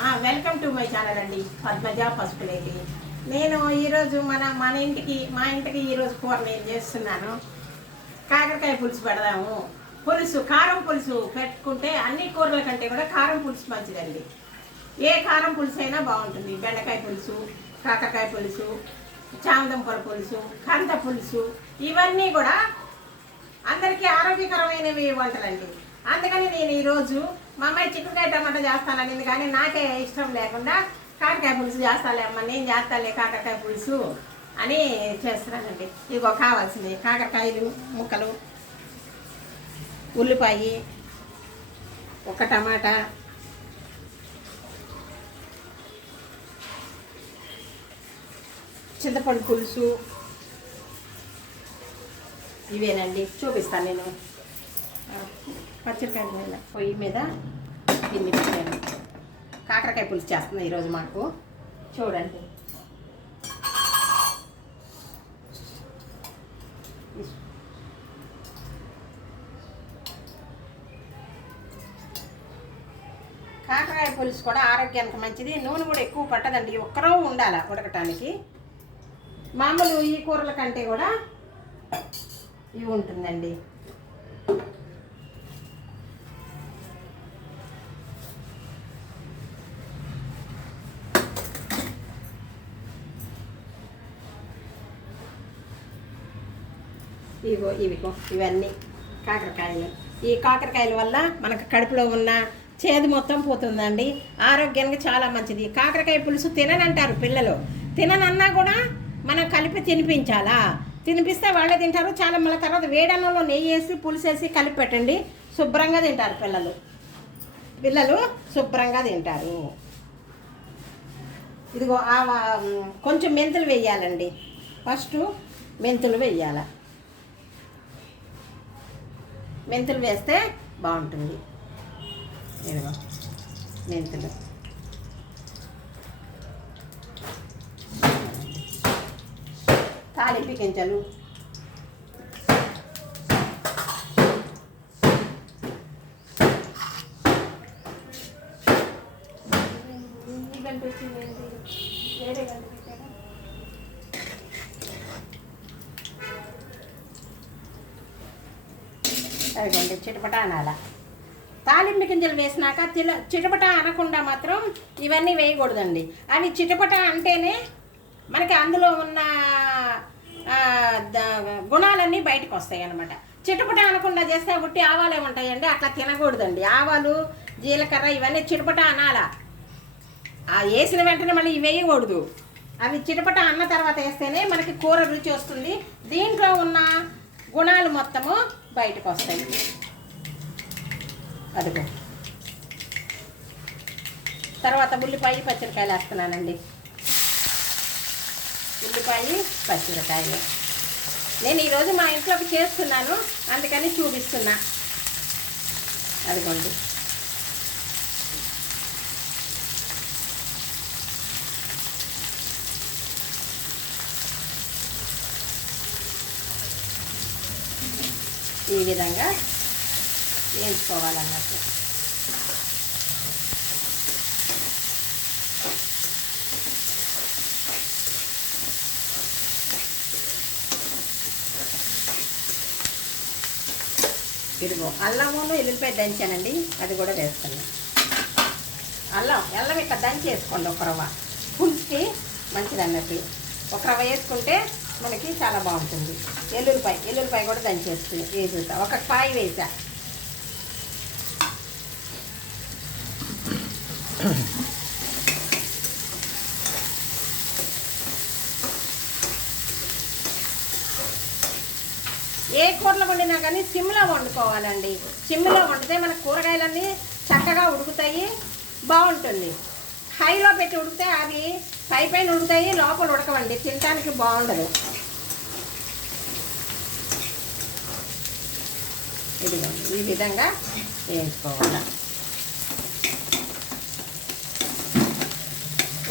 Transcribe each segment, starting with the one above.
Welcome to my channel అండి, పద్మజ పసుపులేటి. నేను ఈరోజు మా ఇంటికి ఈరోజు కూర నేను చేస్తున్నాను. కాకరకాయ పులుసు పెడదాము. కారం పులుసు పెట్టుకుంటే అన్ని కూరల కంటే కూడా కారం పులుసు మంచిదండి. ఏ కారం పులుసు అయినా బాగుంటుంది. బెండకాయ పులుసు, కాకరకాయ పులుసు, చామదుంపల పులుసు, కంద పులుసు, ఇవన్నీ కూడా అందరికీ ఆరోగ్యకరమైనవి వంటలండి. అందుకని నేను ఈరోజు మా అమ్మాయి చిక్కుడుకాయ టమాటా చేస్తానని, కానీ నాకే ఇష్టం లేకుండా కాకరకాయ పులుసు చేస్తాలేమ్మా, నేను చేస్తాలే కాకరకాయ పులుసు అని చేస్తున్నానండి. ఇదిగో కావాల్సింది కాకరకాయలు ముక్కలు, ఉల్లిపాయ, ఒక టమాటా, చింతపండు పులుసు, ఇవేనండి. చూపిస్తాను నేను. పచ్చిమిరపకాయల పొయ్యి మీద దీన్ని పెట్టాను. కాకరకాయ పులుసు చేస్తున్నాను ఈరోజు మాకు. చూడండి, కాకరకాయ పులుసు కూడా ఆరోగ్యానికి మంచిది. నూనె కూడా ఎక్కువ పట్టదండి, ఒక్కరో ఉండాలి ఉడకటానికి. మామూలు ఈ కూరల కంటే కూడా ఇవి ఉంటుందండి. ఇవన్నీ కాకరకాయలు. ఈ కాకరకాయల వల్ల మనకు కడుపులో ఉన్న చేదు మొత్తం పోతుందండి. ఆరోగ్యానికి చాలా మంచిది. కాకరకాయ పులుసు తిననంటారు పిల్లలు. తిననన్నా కూడా మనం కలిపి తినిపించాలా. తినిపిస్తే వాళ్ళే తింటారు. చాలా మళ్ళీ తర్వాత వేడన్నంలో నెయ్యి వేసి పులుసు వేసి కలిపి పెట్టండి, శుభ్రంగా తింటారు పిల్లలు శుభ్రంగా తింటారు. ఇదిగో కొంచెం మెంతులు వేయాలండి. ఫస్ట్ మెంతులు వేయాలి. మెంతులు వేస్తే బాగుంటుంది. ఇదిగో మెంతులు, తాలింపు గింజలు, అదిగోండి చిటపట అనాల. తాలింపు గింజలు వేసినాక చిటపట అనకుండా మాత్రం ఇవన్నీ వేయకూడదండి. అవి చిటపట అంటేనే మనకి అందులో ఉన్న గుణాలన్నీ బయటకు వస్తాయి అన్నమాట. చిటపట అనకుండా చేస్తే ఉట్టి ఆవాలు ఏముంటాయండి, అట్లా తినకూడదండి. ఆవాలు, జీలకర్ర ఇవన్నీ చిటపట అనాలా. వేసిన వెంటనే మళ్ళీ ఇవి వేయకూడదు. అవి చిటపట అన్న తర్వాత వేస్తేనే మనకి కూర రుచి వస్తుంది. దీంట్లో ఉన్న గుణాలు మొత్తము బయటకు వస్తాయి. అదిగో తర్వాత ఉల్లిపాయ పచ్చిమిరకాయలు వేస్తున్నానండి. ఉల్లిపాయ పచ్చిమిరకాయలు నేను ఈరోజు మా ఇంట్లోకి చేస్తున్నాను, అందుకని చూపిస్తున్నా. అదిగోండి ఈ విధంగా వేయించుకోవాలన్నట్టు. ఇదిగో అల్లమును ఎల్లుల్లిపాయ దంచానండి, అది కూడా వేస్తున్నాను. అల్లం ఇక్కడ దంచి వేసుకోండి. ఒక రవ్వ పులుసుకి మంచిది అన్నట్టు. ఒక రవ్వ వేసుకుంటే మనకి చాలా బాగుంటుంది. ఎల్లుల్లిపాయ కూడా దంచేసుకుని వేసేసా. ఒక కాయ వేసా. ఏ కూరలు వండినా కానీ సిమ్లో వండుకోవాలండి. సిమ్లో వండితే మన కూరగాయలన్నీ చక్కగా ఉడుకుతాయి, బాగుంటుంది. హైలో పెట్టి ఉడికితే అవి పైన ఉడుకుతాయి, లోపల ఉడకవండి, తినడానికి బాగుండదు. ఇదిగో ఈ విధంగా వేయించుకోవాలి.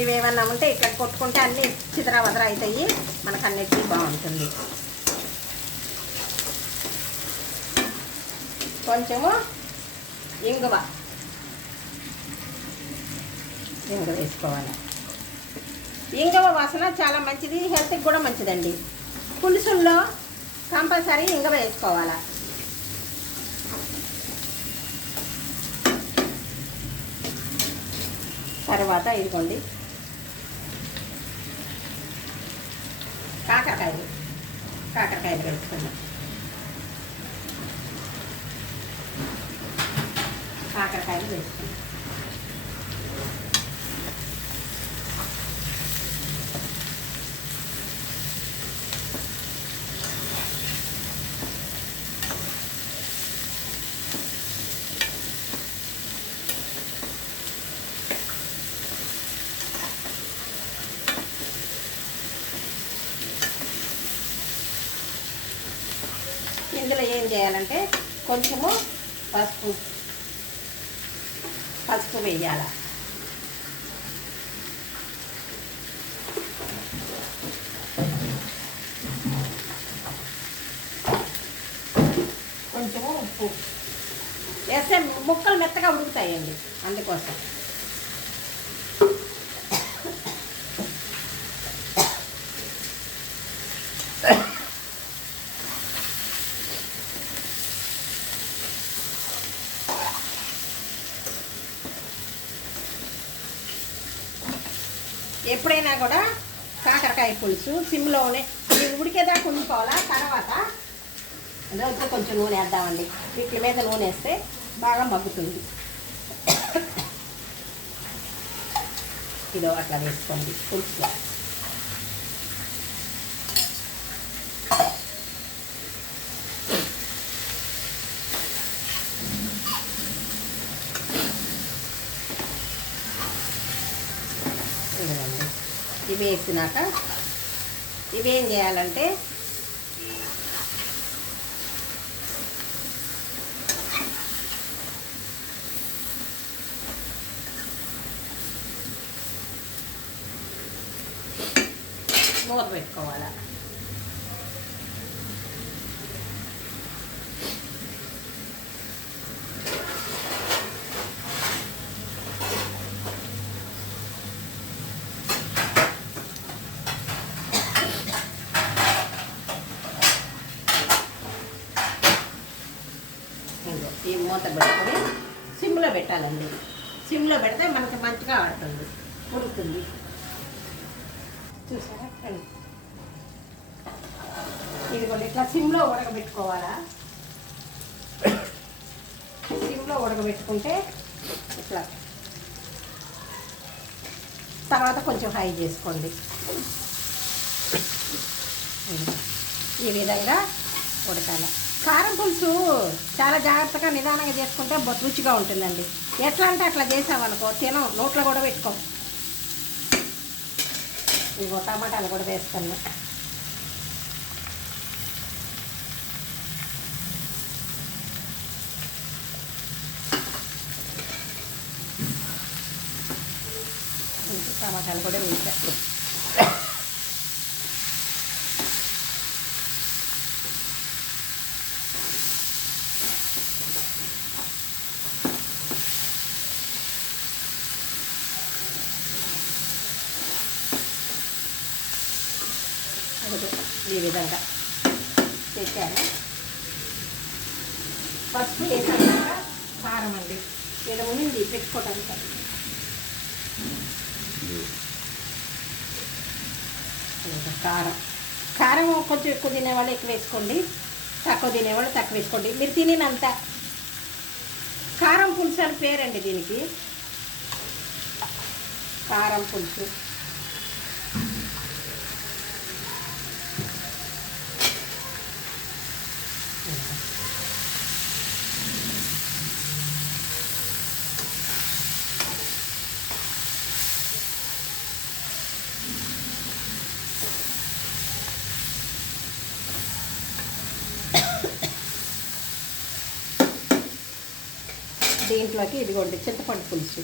ఇవేమన్నా ఉంటే ఇక్కడ కొట్టుకుంటే అన్నీ చితరా వదరా అవుతాయి, మనకు అన్నిటికీ బాగుంటుంది. కొంచెము ఇంగువ, ఇంగువ వేసుకోవాలి. ఇంగువ వాసన చాలా మంచిది, హెల్త్కి కూడా మంచిదండి. పులుసుల్లో కంపల్సరీ ఇంగువ వేసుకోవాలి. తర్వాత ఇదిగోండి కాకరకాయలు వేసుకుందాం. కాకరకాయలు వేసుకుందాం. ఇందులో ఏం చేయాలంటే కొంచెము పసుపు వేయాలి. కొంచెము ఉప్పు వేస్తే ముక్కలు మెత్తగా ఉడుకుతాయండి, అందుకోసం. ఎప్పుడైనా కూడా కాకరకాయ పులుసు సిమ్లోనే ఉడికేదాకా ఉండిపోవాలా. తర్వాత రోజు కొంచెం నూనె వేద్దామండి. వీటి మీద నూనె వేస్తే బాగా మగ్గుతుంది. ఇదో అట్లా వేసుకోండి పులుసులో. ఇవి వేసినాక ఇవేం చేయాలంటే మూత పెట్టుకోవాలి. ఈ మూత పెట్టుకొని సిమ్లో పెట్టాలండి. సిమ్లో పెడితే మనకి మంచిగా ఆడుతుంది, ఉడుకుతుంది. చూసారా, ఇది కూడా ఇట్లా సిమ్లో ఉడకబెట్టుకోవాలా. సిమ్లో ఉడకబెట్టుకుంటే ఇట్లా, తర్వాత కొంచెం హై చేసుకోండి. ఈ విధంగా ఉడకాలి. కారం పులుసు చాలా జాగ్రత్తగా నిదానంగా చేసుకుంటే రుచిగా ఉంటుందండి. ఎట్లా అంటే అట్లా చేసామనుకో తినం, నోట్లో కూడా పెట్టుకోం. ఇగో టమాటాలు కూడా వేసుకున్నా. టమాటాలు కూడా వేసా. ఈ విధంగా పెట్టాను. పసుపు వేసాక కారం అండి, ఇలా ఉంది పెట్టుకోవడానికి. కారం కొంచెం ఎక్కువ తినేవాళ్ళు ఎక్కువ వేసుకోండి, తక్కువ తినేవాళ్ళు తక్కువ వేసుకోండి. మీరు తినేనంత. కారం పులుసు అని పేరండి దీనికి, కారం పులుసు. దీంట్లోకి ఇదిగోండి చింతపండు పులుసు.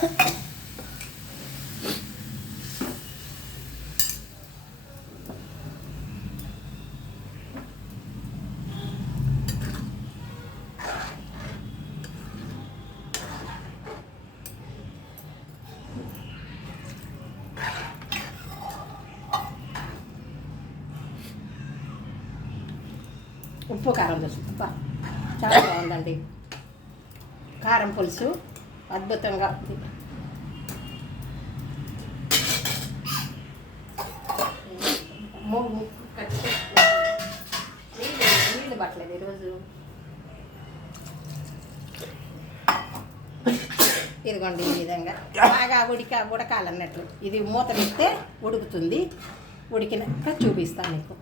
ఉప్పు కారం చూస్తుంది చాలా బాగుందండి. కారం పులుసు అద్భుతంగా ఉంది. నీళ్ళు పట్టలేదు ఈరోజు. ఇదిగోండి ఈ విధంగా బాగా ఉడకాలన్నట్లు. ఇది మూత పెడితే ఉడుకుతుంది. ఉడికినాక చూపిస్తాను మీకు.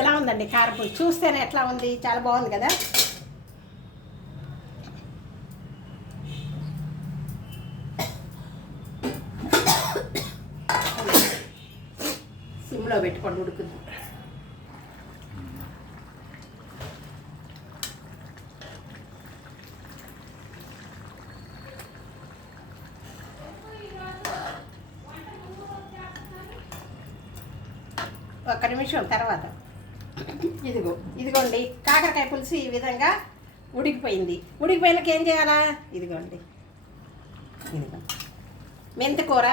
ఎలా ఉందండి కారపులుసు? చూస్తేనే ఎట్లా ఉంది? చాలా బాగుంది కదా. సిమ్లో పెట్టుకోండి, ఉడుకుతుంది. ఒక్క నిమిషం తర్వాత ఇదిగోండి కాకరకాయ పులుసు ఈ విధంగా ఉడికిపోయింది. ఉడికిపోయినాక ఏం చేయాలా? ఇదిగోండి మెంతికూర,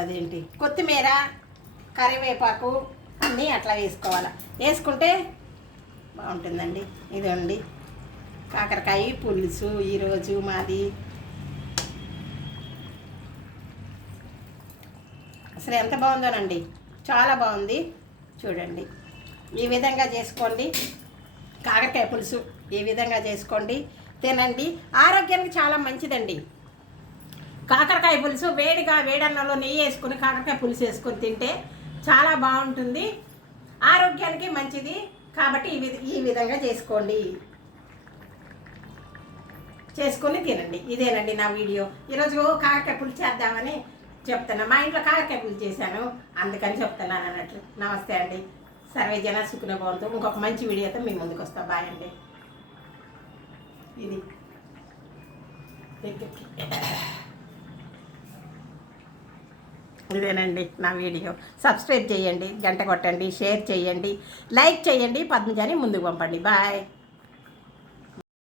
అదేంటి కొత్తిమీర, కరివేపాకు అన్నీ అట్లా వేసుకోవాలి. వేసుకుంటే బాగుంటుందండి. ఇదిగోండి కాకరకాయ పులుసు ఈరోజు మాది. అసలు ఎంత బాగుందోనండి, చాలా బాగుంది. చూడండి ఈ విధంగా చేసుకోండి. కాకరకాయ పులుసు ఈ విధంగా చేసుకోండి, తినండి. ఆరోగ్యానికి చాలా మంచిదండి కాకరకాయ పులుసు. వేడన్నంలో నెయ్యి వేసుకొని కాకరకాయ పులుసు వేసుకొని తింటే చాలా బాగుంటుంది, ఆరోగ్యానికి మంచిది. కాబట్టి ఈ విధంగా చేసుకొని తినండి. ఇదేనండి నా వీడియో. ఈరోజు కాకరకాయ పులుసు చేద్దామని చెప్తున్నా. మా ఇంట్లో కాకరకాయ పులుసు చేశాను, అందుకని చెప్తున్నాను అన్నట్లు. నమస్తే అండి. సర్వే జన సుఖన భవంతు. ఇంకొక మంచి వీడియోతో మీ ముందుకు వస్తా. బాయ్ అండి. ఇది ఇదేనండి నా వీడియో. సబ్స్క్రైబ్ చేయండి, గంట కొట్టండి, షేర్ చేయండి, లైక్ చేయండి, పద్మజాని ముందుకు పంపండి. బాయ్.